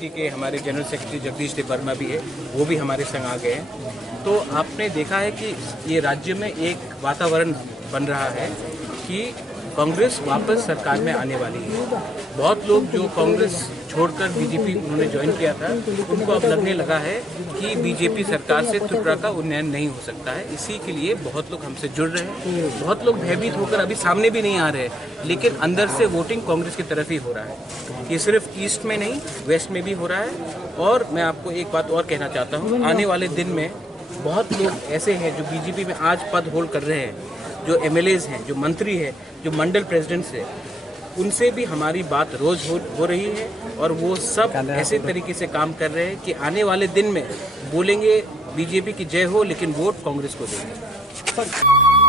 Party के हमारे general secretary Jagdish देव वर्मा भी है, वो भी हमारे संग आ गए हैं। तो आपने देखा है कि ये राज्य में एक वातावरण बन रहा है कि कांग्रेस वापस सरकार में आने वाली है। बहुत लोग जो कांग्रेस छोड़कर बीजेपी उन्होंने ज्वाइन किया था, उनको अब लगने लगा है कि बीजेपी सरकार से त्रिपुरा का उन्नयन नहीं हो सकता है। इसी के लिए बहुत लोग हमसे जुड़ रहे हैं। बहुत लोग भयभीत होकर अभी सामने भी नहीं आ रहे, लेकिन अंदर से वोटिंग कांग्रेस की तरफ ही हो रहा है। ये सिर्फ ईस्ट में नहीं, वेस्ट में भी हो रहा है। और मैं आपको एक बात और कहना चाहता हूँ, आने वाले दिन में बहुत लोग ऐसे हैं जो बीजेपी में आज पद होल्ड कर रहे हैं, जो एमएलएज हैं, जो मंत्री हैं, जो मंडल प्रेसिडेंट्स हैं, उनसे भी हमारी बात रोज हो रही है। और वो सब ऐसे तरीके से काम कर रहे हैं कि आने वाले दिन में बोलेंगे बीजेपी की जय हो, लेकिन वोट कांग्रेस को देंगे।